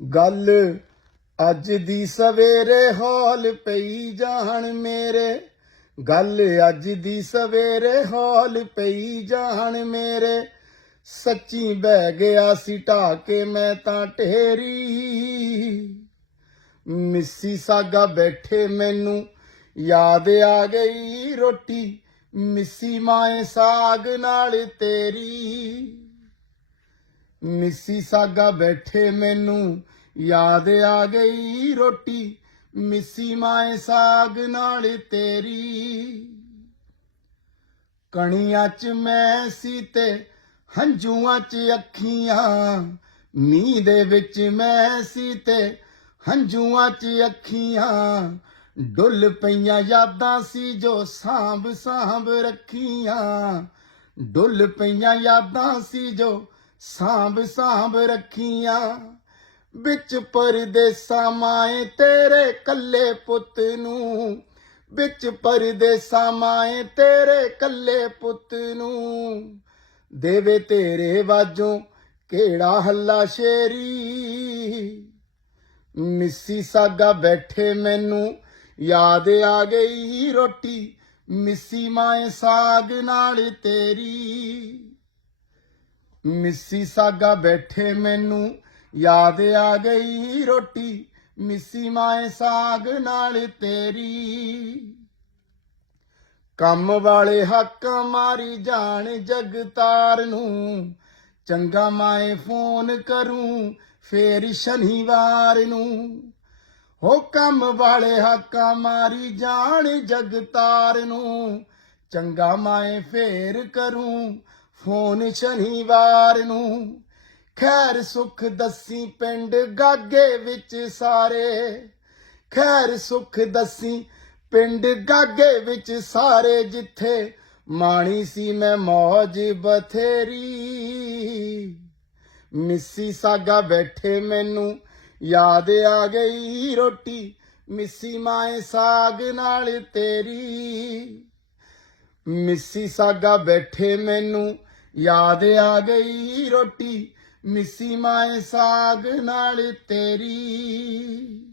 गल अज दी सवेरे हौल पई जान मेरे, गल अज दी सवेरे हौल पई जान मेरे। सच्ची बह गया सी ढा के मैं तां ढेरी, मिस्सी सागा बैठे मैनू याद आ गई रोटी, मिस्सी माए साग नाल तेरी। मिस्सी सागा बैठे मैनू याद आ गई रोटी, मिस्सी माए साग नाल तेरी। कणियां च मैं सी ते हंझूआं च अखियां, मींह दे विच मैं सी ते हंझूआं च अखियां। डुल पईयां यादां सी जो सांभ सांभ रखियां, डुल पईयां यादां सी जो सांभ सांभ रखियां। बिच परदेसां माए तेरे कल्ले पुत नूं, बिच परदेसां माए तेरे कल्ले पुत नूं। देवे तेरे वाजों केड़ा हल्ला शेरी, मिस्सी सागा बैठे मैनू याद आ गई रोटी, मिस्सी माए साग नाल तेरी। मिस्सी सागा बैठे मैनू याद आ गई रोटी, मिस्सी माए साग नाल तेरी। कम वाले हक्कां मारी जान जगतार नूं, चंगा माए फोन करूं फेर शनिवार नूं। हो कम वाले हक्कां मारी जान जगतार नूं, चंगा माए फेर करूं फोन शनिवार नूं। खैर सुख दसी पिंड गागे विच सारे, खैर सुख दसी पिंड गागे विच सारे। जिथे माणी सी मैं मौज बथेरी, मिस्सी सागा बैठे मैनू याद आ गई रोटी, मिस्सी माए साग नाल तेरी। मिस्सी सागा बैठे मैनू याद आ गई रोटी, मिस्सी माए साग नाल तेरी।